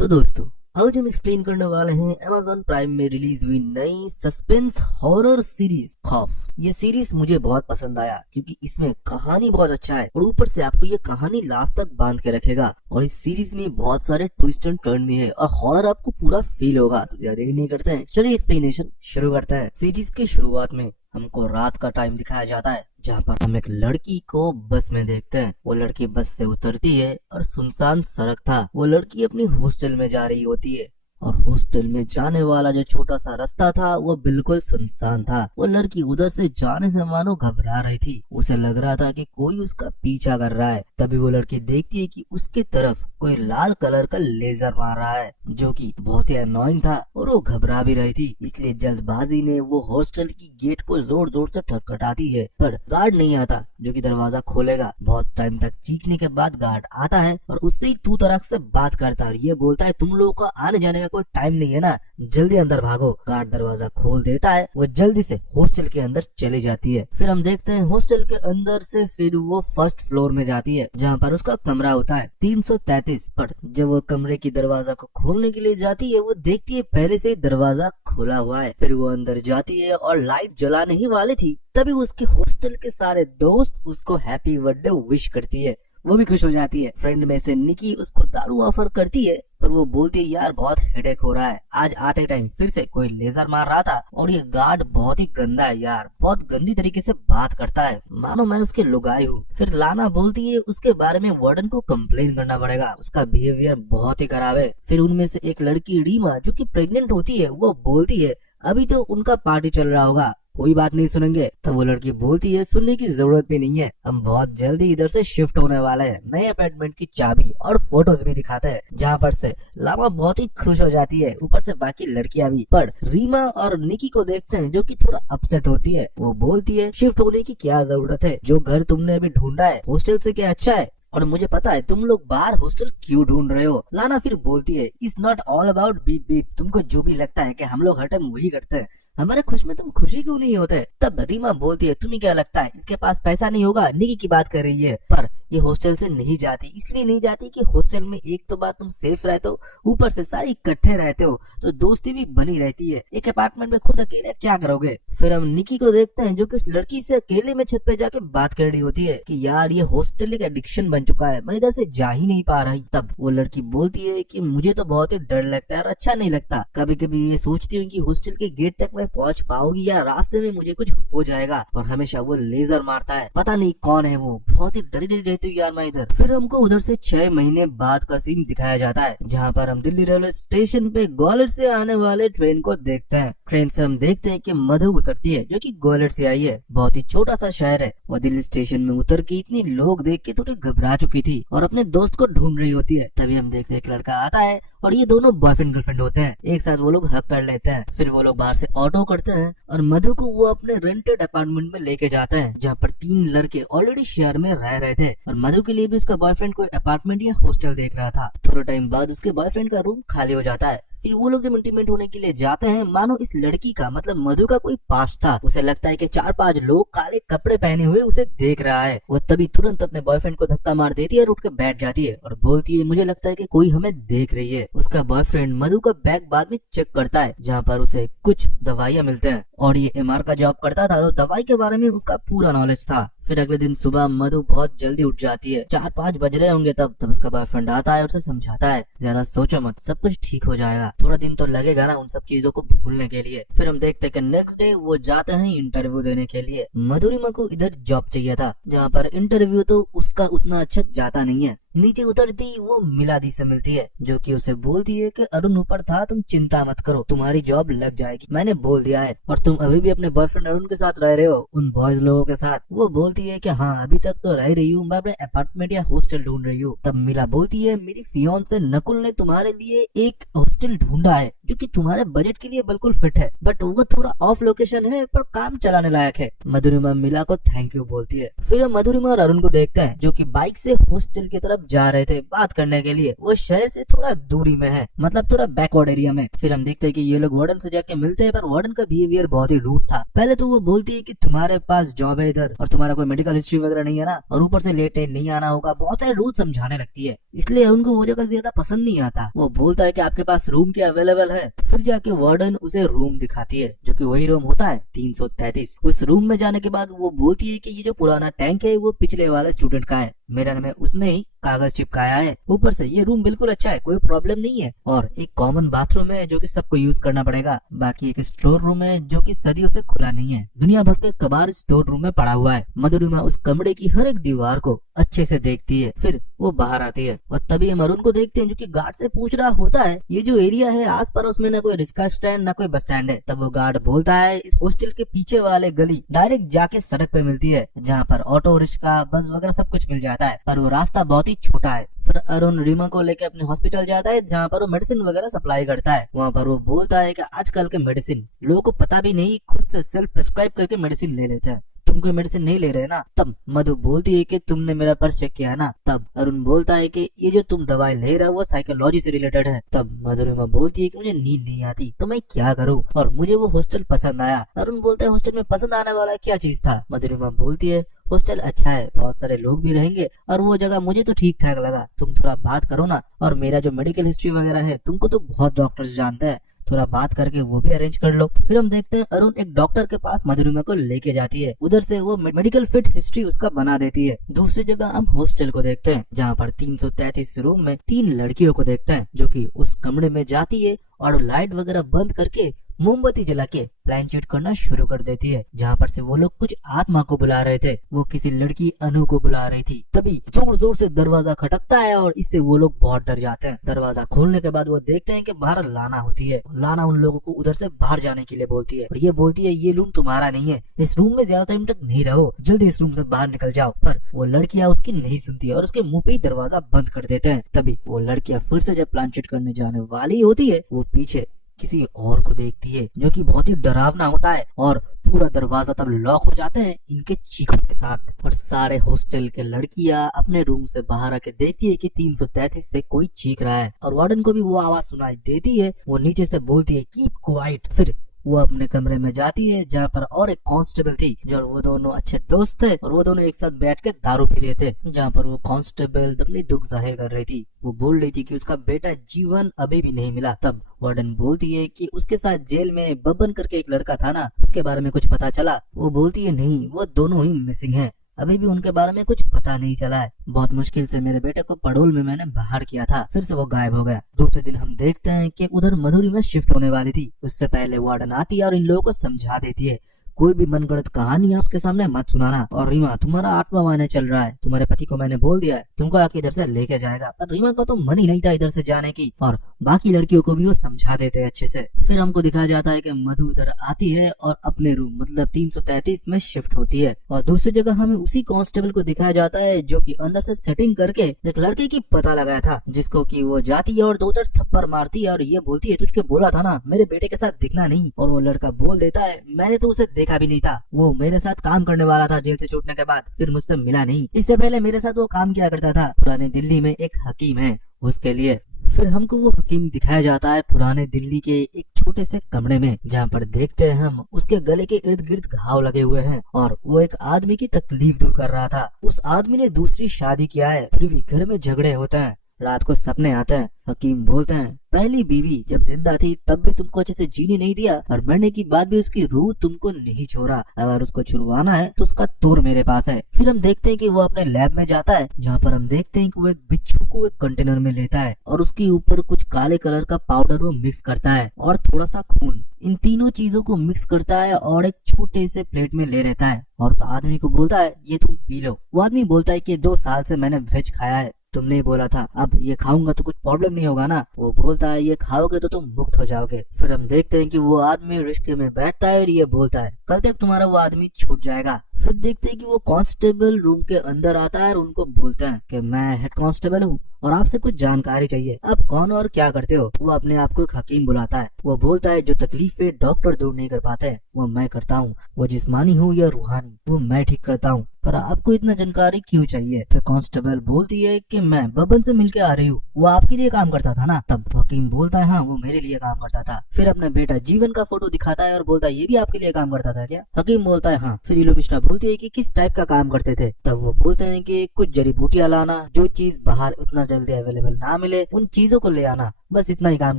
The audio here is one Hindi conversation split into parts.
तो दोस्तों, आज हम एक्सप्लेन करने वाले हैं Amazon प्राइम में रिलीज हुई नई सस्पेंस हॉरर सीरीज खौफ। ये सीरीज मुझे बहुत पसंद आया क्योंकि इसमें कहानी बहुत अच्छा है और ऊपर से आपको ये कहानी लास्ट तक बांध के रखेगा। और इस सीरीज में बहुत सारे ट्विस्ट एंड टर्न भी है और हॉरर आपको पूरा फील होगा। तो ज्यादा देरी नहीं करते हैं, चलिए एक्सप्लेनेशन शुरू करते हैं। सीरीज की शुरुआत में हमको रात का टाइम दिखाया जाता है जहाँ पर हम एक लड़की को बस में देखते हैं। वो लड़की बस से उतरती है और सुनसान सड़क था। वो लड़की अपनी हॉस्टल में जा रही होती है और हॉस्टल में जाने वाला जो छोटा सा रास्ता था वो बिल्कुल सुनसान था। वो लड़की उधर से जाने से मानो घबरा रही थी। उसे लग रहा था कि कोई उसका पीछा कर रहा है। तभी वो लड़की देखती है कि उसके तरफ कोई लाल कलर का लेजर मार रहा है जो कि बहुत ही अनोइंग था और वो घबरा भी रही थी। इसलिए जल्दबाजी में वो हॉस्टल की गेट को जोर जोर से खटखटाती है, पर गार्ड नहीं आता जो कि दरवाजा खोलेगा। बहुत टाइम तक चीखने के बाद गार्ड आता है और उससे ही तू तड़ाक से बात करता है और ये बोलता है तुम लोगों को आने जाने का कोई टाइम नहीं है ना, जल्दी अंदर भागो। गार्ड दरवाजा खोल देता है, वो जल्दी से हॉस्टल के अंदर चली जाती है। फिर हम देखते हैं हॉस्टल के अंदर से फिर वो फर्स्ट फ्लोर में जाती है जहाँ पर उसका कमरा होता है 333 पर। जब वो कमरे की दरवाजा को खोलने के लिए जाती है वो देखती है पहले से ही दरवाजा खुला हुआ है। फिर वो अंदर जाती है और लाइट जलाने ही वाली थी तभी उसके हॉस्टल के सारे दोस्त उसको हैप्पी बर्थडे विश करती है। वो भी खुश हो जाती है। फ्रेंड में से निकी उसको दारू ऑफर करती है पर वो बोलती है यार बहुत हेडेक हो रहा है, आज आते टाइम फिर से कोई लेजर मार रहा था और ये गार्ड बहुत ही गंदा है यार, बहुत गंदी तरीके से बात करता है, मानो मैं उसके लुगाई हूँ। फिर लाना बोलती है उसके बारे में वार्डन को कंप्लेन करना पड़ेगा, उसका बिहेवियर बहुत ही खराब है। फिर उनमें से एक लड़की रीमा जो कि प्रेग्नेंट होती है वो बोलती है अभी तो उनका पार्टी चल रहा होगा, कोई बात नहीं सुनेंगे। तब वो लड़की बोलती है सुनने की जरूरत भी नहीं है, हम बहुत जल्दी इधर से शिफ्ट होने वाले हैं। नए अपार्टमेंट की चाबी और फोटोज भी दिखाते हैं जहाँ पर से लामा बहुत ही खुश हो जाती है, ऊपर से बाकी लड़कियां भी। पर रीमा और निकी को देखते हैं जो कि थोड़ा अपसेट होती है। वो बोलती है शिफ्ट होने की क्या जरूरत है, जो घर तुमने अभी ढूंढा है हॉस्टल से क्या अच्छा है, और मुझे पता है तुम लोग बाहर हॉस्टल क्यों ढूंढ रहे हो। लाना फिर बोलती है it's not all about beep beep, तुमको जो भी लगता है कि हम लोग हर टाइम वही करते हैं, हमारे खुश में तुम खुशी क्यों नहीं होते। तब रीमा बोलती है तुम्हें क्या लगता है इसके पास पैसा नहीं होगा, निकी की बात कर रही है। पर ये हॉस्टल से नहीं जाती, इसलिए नहीं जाती कि हॉस्टल में एक तो बात तुम सेफ रहते हो, ऊपर से सारे इकट्ठे रहते हो तो दोस्ती भी बनी रहती है। एक अपार्टमेंट में खुद अकेले क्या करोगे। फिर हम निकी को देखते हैं जो कि उस लड़की से अकेले में छत पे जाके बात कर रही होती है कि यार ये हॉस्टल एक एडिक्शन बन चुका है, मैं इधर से जा ही नहीं पा रही। तब वो लड़की बोलती है कि मुझे तो बहुत ही डर लगता है और अच्छा नहीं लगता, कभी कभी ये सोचती हूँ कि हॉस्टल के गेट तक मैं पहुँच पाऊंगी या रास्ते में मुझे कुछ हो जाएगा। और हमेशा वो लेजर मारता है, पता नहीं कौन है वो, बहुत ही डरी डरी रहती हूँ यार मैं इधर। फिर हमको उधर से 6 महीने बाद का सीन दिखाया जाता है जहाँ पर हम दिल्ली रेलवे स्टेशन पे ग्वालियर से आने वाले ट्रेन को देखते हैं। ट्रेन से हम देखते हैं कि मधु उतरती है जो कि ग्वालियर से आई है। बहुत ही छोटा सा शहर है। वो दिल्ली स्टेशन में उतर के इतनी लोग देख के थोड़ी घबरा चुकी थी और अपने दोस्त को ढूंढ रही होती है। तभी हम देखते हैं एक लड़का आता है और ये दोनों बॉयफ्रेंड गर्लफ्रेंड होते हैं। एक साथ वो लोग हक कर लेते हैं। फिर वो लोग बाहर से ऑटो करते हैं और मधु को वो अपने रेंटेड अपार्टमेंट में लेके जाते हैं जहाँ पर 3 लड़के ऑलरेडी शहर में रह रहे थे और मधु के लिए भी उसका बॉयफ्रेंड कोई अपार्टमेंट या हॉस्टल देख रहा था। थोड़ा टाइम बाद उसके बॉयफ्रेंड का रूम खाली हो जाता है। फिर वो लोग जब इंटीमेट होने के लिए जाते हैं मानो इस लड़की का मतलब मधु का कोई पास था। उसे लगता है कि 4-5 लोग काले कपड़े पहने हुए उसे देख रहा है। वो तभी तुरंत अपने बॉयफ्रेंड को धक्का मार देती है और उठ के बैठ जाती है और बोलती है मुझे लगता है कि कोई हमें देख रही है। उसका बॉयफ्रेंड मधु का बैग बाद में चेक करता है जहाँ पर उसे कुछ दवाइयाँ मिलते हैं और ये एमआर का जॉब करता था तो दवाई के बारे में उसका पूरा नॉलेज था। फिर अगले दिन सुबह मधु बहुत जल्दी उठ जाती है, 4-5 बज रहे होंगे तब उसका बॉयफ्रेंड आता है और उसे समझाता है ज्यादा सोचो मत, सब कुछ ठीक हो जाएगा, थोड़ा दिन तो लगेगा ना उन सब चीजों को भूलने के लिए। फिर हम देखते हैं कि नेक्स्ट डे वो जाते हैं इंटरव्यू देने के लिए। मधुरिमा को इधर जॉब चाहिए था जहाँ पर इंटरव्यू तो उसका उतना अच्छा जाता नहीं है। नीचे उतरती वो मिलादी से मिलती है जो कि उसे बोलती है कि अरुण ऊपर था, तुम चिंता मत करो, तुम्हारी जॉब लग जाएगी, मैंने बोल दिया है और तुम अभी भी अपने बॉयफ्रेंड अरुण के साथ रह रहे हो, उन बॉयज लोगों के साथ। वो बोलती है कि हाँ अभी तक तो रह रही हूँ, मैं अपने अपार्टमेंट या हॉस्टल ढूंढ रही हूँ। तब मिला बोलती है मेरी फियांसे नकुल ने तुम्हारे लिए एक हॉस्टल ढूंढा है जो कि तुम्हारे बजट के लिए बिल्कुल फिट है, बट वो थोड़ा ऑफ लोकेशन है पर काम चलाने लायक है। मधुरिमा मिला को थैंक यू बोलती है। फिर हम मधुरिमा और अरुण को देखते हैं जो कि बाइक से हॉस्टल की तरफ तरफ जा रहे थे बात करने के लिए। वो शहर से थोड़ा दूरी में है, मतलब थोड़ा बैकवर्ड एरिया में। फिर हम देखते हैं कि ये लोग वार्डन से जाके मिलते हैं, पर वार्डन का बिहेवियर बहुत ही रूड था। पहले तो वो बोलती है कि तुम्हारे पास जॉब है इधर और तुम्हारा कोई मेडिकल हिस्ट्री वगैरह नहीं है ना, और ऊपर से लेट नहीं आना होगा, बहुत सारे रूल समझाने लगती है। इसलिए उनको वो जगह ज्यादा पसंद नहीं आता। वो बोलता है कि आपके पास रूम क्या अवेलेबल है। फिर जाके वार्डन उसे रूम दिखाती है, जो कि वही रूम होता है 333। उस रूम में जाने के बाद वो बोलती है कि ये जो पुराना टैंक है वो पिछले वाले स्टूडेंट का है, मेरा नाम है, उसने ही कागज चिपकाया है। ऊपर से ये रूम बिल्कुल अच्छा है, कोई प्रॉब्लम नहीं है, और एक कॉमन बाथरूम है जो कि सबको यूज करना पड़ेगा। बाकी एक स्टोर रूम है जो कि सदियों से खुला नहीं है। दुनिया भर के कबाड़ स्टोर रूम में पड़ा हुआ है। मधुरिमा उस कमरे की हर एक दीवार को अच्छे से देखती है। फिर वो बाहर आती है और तभी हम अरुण को देखते हैं जो कि गार्ड से पूछ रहा होता है ये जो एरिया है आस पड़ोस में ना कोई रिक्शा स्टैंड ना कोई बस स्टैंड है। तब वो गार्ड बोलता है इस हॉस्टल के पीछे वाले गली डायरेक्ट जाके सड़क पे मिलती है, जहाँ पर ऑटो रिक्शा बस वगैरह सब कुछ मिल जाता है, पर वो रास्ता बहुत ही छोटा है। फिर अरुण रीमा को लेके अपने हॉस्पिटल जाता है जहाँ पर वो मेडिसिन वगैरह सप्लाई करता है। वहाँ पर वो बोलता है कि आजकल के मेडिसिन लोगों को पता भी नहीं, खुद से सेल्फ प्रिस्क्राइब करके मेडिसिन ले लेते हैं। तुम कोई मेडिसिन नहीं ले रहे ना? तब मधु बोलती है कि तुमने मेरा पर्स चेक किया है ना? तब अरुण बोलता है कि ये जो तुम दवाई ले रहे हो वो साइकोलॉजी से रिलेटेड है। तब मधुरिमा बोलती है कि मुझे नींद नहीं आती तो मैं क्या करूं, और मुझे वो हॉस्टल पसंद आया। अरुण बोलता है हॉस्टल में पसंद आने वाला क्या चीज था? मधुरिमा बोलती है हॉस्टल अच्छा है, बहुत सारे लोग भी रहेंगे और वो जगह मुझे तो ठीक ठाक लगा। तुम थोड़ा बात करो ना, और मेरा जो मेडिकल हिस्ट्री वगैरह है तुमको तो बहुत डॉक्टर्स जानते हैं, थोड़ा बात करके वो भी अरेंज कर लो। फिर हम देखते हैं अरुण एक डॉक्टर के पास मधुरिमा को लेके जाती है, उधर से वो मेडिकल फिट हिस्ट्री उसका बना देती है। दूसरी जगह हम हॉस्टल को देखते हैं जहाँ पर 333 रूम में 3 लड़कियों को देखते हैं जो कि उस कमरे में जाती है और लाइट वगैरह बंद करके मोमबत्ती जला के प्लान चीट करना शुरू कर देती है, जहाँ पर से वो लोग कुछ आत्मा को बुला रहे थे। वो किसी लड़की अनु को बुला रही थी। तभी जोर जोर से दरवाजा खटकता है और इससे वो लोग बहुत डर जाते हैं। दरवाजा खोलने के बाद वो देखते हैं कि बाहर लाना होती है। लाना उन लोगों को उधर से बाहर जाने के लिए बोलती है और ये बोलती है ये रूम तुम्हारा नहीं है, इस रूम में ज्यादा टाइम तक नहीं रहो, जल्दी इस रूम से बाहर निकल जाओ। पर वो लड़कियां उसकी नहीं सुनती है और उसके मुंह पे ही दरवाजा बंद कर देते हैं। तभी वो लड़कियां फिर से जब प्लान चीट करने जाने वाली होती है वो पीछे किसी और को देखती है जो कि बहुत ही डरावना होता है, और पूरा दरवाजा तब लॉक हो जाते हैं इनके चीखों के साथ। और सारे हॉस्टल के लड़कियां अपने रूम से बाहर आके देखती है कि 333 से कोई चीख रहा है, और वार्डन को भी वो आवाज सुनाई देती है। वो नीचे से बोलती है कीप क्वाइट। फिर वो अपने कमरे में जाती है जहाँ पर और एक कांस्टेबल थी, जो वो दोनों अच्छे दोस्त थे और वो दोनों एक साथ बैठ के दारू पी रहे थे। जहाँ पर वो कांस्टेबल अपनी दुख जाहिर कर रही थी। वो बोल रही थी कि उसका बेटा जीवन अभी भी नहीं मिला। तब वार्डन बोलती है कि उसके साथ जेल में बब्बन करके एक लड़का था ना, उसके बारे में कुछ पता चला? वो बोलती है नहीं, वो दोनों ही मिसिंग है, अभी भी उनके बारे में कुछ पता नहीं चला है। बहुत मुश्किल से मेरे बेटे को पड़ोल में मैंने बाहर किया था, फिर से वो गायब हो गया। दूसरे दिन हम देखते हैं कि उधर मधुरी में शिफ्ट होने वाली थी। उससे पहले वार्डन आती है और इन लोगों को समझा देती है कोई भी मनगढ़ंत कहानियां उसके सामने मत सुनाना। और रीमा तुम्हारा 8वां महीना चल रहा है, तुम्हारे पति को मैंने बोल दिया है तुमको आके इधर से लेके जाएगा। पर रीमा को तो मन ही नहीं था इधर से जाने की, और बाकी लड़कियों को भी वो समझा देते हैं अच्छे से। फिर हमको दिखाया जाता है कि मधु इधर आती है और अपने रूम मतलब 333 में शिफ्ट होती है। और दूसरी जगह हमें उसी कांस्टेबल को दिखाया जाता है जो कि अंदर से सेटिंग करके एक लड़के की पता लगाया था, जिसको कि वो जाती है और 2-4 थप्पड़ मारती है और ये बोलती है तुझको बोला था ना मेरे बेटे के साथ दिखना नहीं। और वो लड़का बोल देता है मैंने तो उसे देखा भी नहीं था, वो मेरे साथ काम करने वाला था जेल से छूटने के बाद, फिर मुझसे मिला नहीं। इससे पहले मेरे साथ वो काम किया करता था, पुराने दिल्ली में एक हकीम है उसके लिए। फिर हमको वो हकीम दिखाया जाता है पुराने दिल्ली के एक छोटे से कमरे में, जहाँ पर देखते हैं हम उसके गले के इर्द गिर्द घाव लगे हुए हैं और वो एक आदमी की तकलीफ दूर कर रहा था। उस आदमी ने दूसरी शादी किया है, फिर भी घर में झगड़े होते हैं, रात को सपने आते हैं। हकीम बोलते हैं पहली बीवी जब जिंदा थी तब भी तुमको अच्छे से जीने नहीं दिया और मरने की बाद भी उसकी रूह तुमको नहीं छोड़ा, अगर उसको छुड़वाना है तो उसका तोड़ मेरे पास है। फिर हम देखते हैं कि वो अपने लैब में जाता है, जहाँ पर हम देखते हैं कि वो एक बिच्छू को एक कंटेनर में लेता है और उसके ऊपर कुछ काले कलर का पाउडर वो मिक्स करता है और थोड़ा सा खून, इन तीनों चीजों को मिक्स करता है और एक छोटे से प्लेट में ले रहता है और उस आदमी को बोलता है ये तुम पी लो। वो आदमी बोलता है कि 2 साल से मैंने वेज खाया है, तुमने ही बोला था, अब ये खाऊंगा तो कुछ प्रॉब्लम नहीं होगा ना? वो बोलता है ये खाओगे तो तुम मुक्त हो जाओगे। फिर हम देखते हैं कि वो आदमी रिश्ते में बैठता है और ये बोलता है कल तक तुम्हारा वो आदमी छूट जाएगा। फिर देखते हैं कि वो कांस्टेबल रूम के अंदर आता है और उनको बोलता है कि मैं हेड कांस्टेबल हूँ और आपसे कुछ जानकारी चाहिए। आप कौन और क्या करते हो? वो अपने आप को एक हकीम बुलाता है। वो बोलता है जो तकलीफें डॉक्टर दूर नहीं कर पाते वो मैं करता हूँ, वो जिस्मानी हो या रूहानी वो मैं ठीक करता हूँ। पर आपको इतना जानकारी क्यों चाहिए? फिर कांस्टेबल बोलती है कि मैं बबन से मिलके आ रही हूँ, वो आपके लिए काम करता था ना? तब हकीम बोलता है हाँ वो मेरे लिए काम करता था। फिर अपने बेटा जीवन का फोटो दिखाता है और बोलता है ये भी आपके लिए काम करता था क्या? हकीम बोलता है हाँ। फिर इलोबिस्टा बोलती है कि किस टाइप का काम करते थे? तब वो बोलते हैं कि कुछ जड़ी बूटियां लाना, जो चीज बाहर उतना जल्दी अवेलेबल ना मिले उन चीजों को ले आना, बस इतना ही काम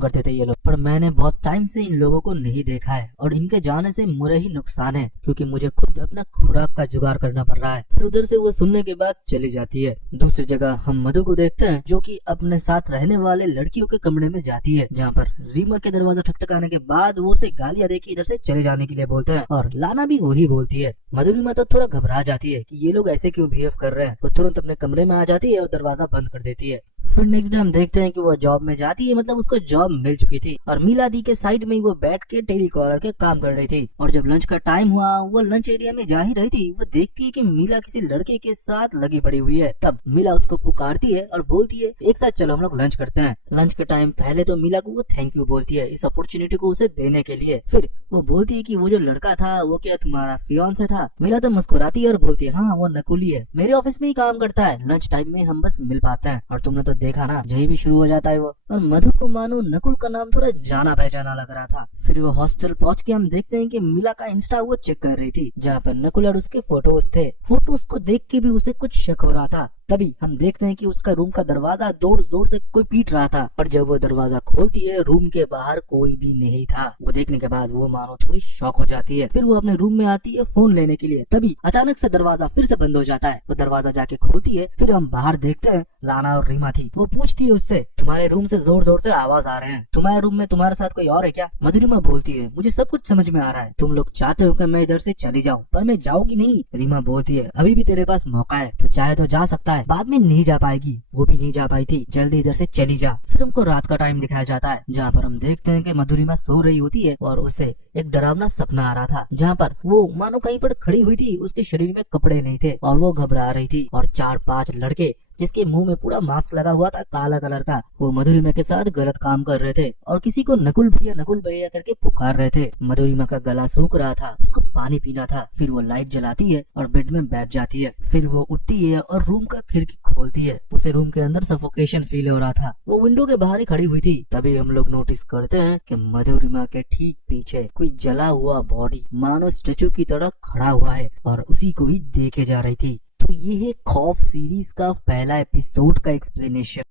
करते थे ये लोग। पर मैंने बहुत टाइम से इन लोगों को नहीं देखा है और इनके जाने से मुझे ही नुकसान है, क्योंकि मुझे खुद अपना खुराक का जुगाड़ करना पड़ रहा है। फिर उधर से वो सुनने के बाद चली जाती है। दूसरी जगह हम मधु को देखते हैं जो कि अपने साथ रहने वाले लड़कियों के कमरे में जाती है, जहाँ पर रीमा के दरवाजा ठकठकाने के बाद वो उसे गालियां देके इधर से चले जाने के लिए बोलते हैं और लाना भी वही बोलती है। मधुरिमा तो थोड़ा घबरा जाती है कि ये लोग ऐसे क्यों बिहेव कर रहे हैं। वो तुरंत अपने कमरे में आ जाती है और दरवाजा बंद कर देती है। फिर नेक्स्ट डे हम देखते हैं कि वो जॉब में जाती है, मतलब उसको जॉब मिल चुकी थी और मीला दी के साइड में ही वो बैठ के टेलीकॉलर के काम कर रही थी। और जब लंच का टाइम हुआ वो लंच एरिया में जा ही रही थी, वो देखती है कि मीला किसी लड़के के साथ लगी पड़ी हुई है। तब मीला उसको पुकारती है और बोलती है एक साथ चलो हम लोग लंच करते हैं। लंच के टाइम पहले तो मीला को वो थैंक यू बोलती है इस अपॉर्चुनिटी को उसे देने के लिए। फिर वो बोलती है कि वो जो लड़का था वो क्या तुम्हारा फियांसे था? मीला तो मुस्कुराती है और बोलती है हाँ वो नकुल ही है, मेरे ऑफिस में ही काम करता है, लंच टाइम में हम बस मिल पाते हैं और तुमने तो देखा ना यही भी शुरू हो जाता है वो। और मधु को मानो नकुल का नाम थोड़ा जाना पहचाना लग रहा था। फिर वो हॉस्टल पहुंच के हम देखते हैं कि मीला का इंस्टा वो चेक कर रही थी, जहाँ पर नकुल और उसके फोटोज थे। फोटोज को देख के भी उसे कुछ शक हो रहा था। तभी हम देखते हैं कि उसका रूम का दरवाजा जोर जोर से कोई पीट रहा था और जब वो दरवाजा खोलती है रूम के बाहर कोई भी नहीं था। वो देखने के बाद वो मानो थोड़ी शॉक हो जाती है। फिर वो अपने रूम में आती है फोन लेने के लिए, तभी अचानक से दरवाजा फिर से बंद हो जाता है। वो दरवाजा जाके खोलती है, फिर हम बाहर देखते हैं लाना और रीमा थी। वो पूछती है उससे तुम्हारे रूम से जोर जोर से आवाज आ रहे हैं, तुम्हारे रूम में तुम्हारे साथ कोई और है क्या? मधुरिमा बोलती है मुझे सब कुछ समझ में आ रहा है, तुम लोग चाहते हो कि मैं इधर से चली जाऊँ पर मैं जाऊंगी नहीं। रीमा बोलती है अभी भी तेरे पास मौका है, तू चाहे तो जा सकता है, बाद में नहीं जा पाएगी। वो भी नहीं जा पाई थी, जल्दी इधर से चली जा। फिर हमको रात का टाइम दिखाया जाता है, जहाँ पर हम देखते हैं कि मधुरिमा सो रही होती है और उसे एक डरावना सपना आ रहा था, जहाँ पर वो मानो कहीं पर खड़ी हुई थी, उसके शरीर में कपड़े नहीं थे और वो घबरा रही थी और 4-5 लड़के जिसके मुंह में पूरा मास्क लगा हुआ था काला कलर का, वो मधुरिमा के साथ गलत काम कर रहे थे और किसी को नकुल भैया करके पुकार रहे थे। मधुरिमा का गला सूख रहा था, उसको पानी पीना था। फिर वो लाइट जलाती है और बेड में बैठ जाती है। फिर वो उठती है और रूम का खिड़की खोलती है। उसे रूम के अंदर सफोकेशन फील हो रहा था। वो विंडो के बाहर ही खड़ी हुई थी। तभी हम लोग नोटिस करते हैं कि मधुरिमा के ठीक पीछे कोई जला हुआ बॉडी मानो स्टेचू की तरह खड़ा हुआ है और उसी को ही देखे जा रही थी। तो ये है खौफ सीरीज का पहला एपिसोड का एक्सप्लेनेशन।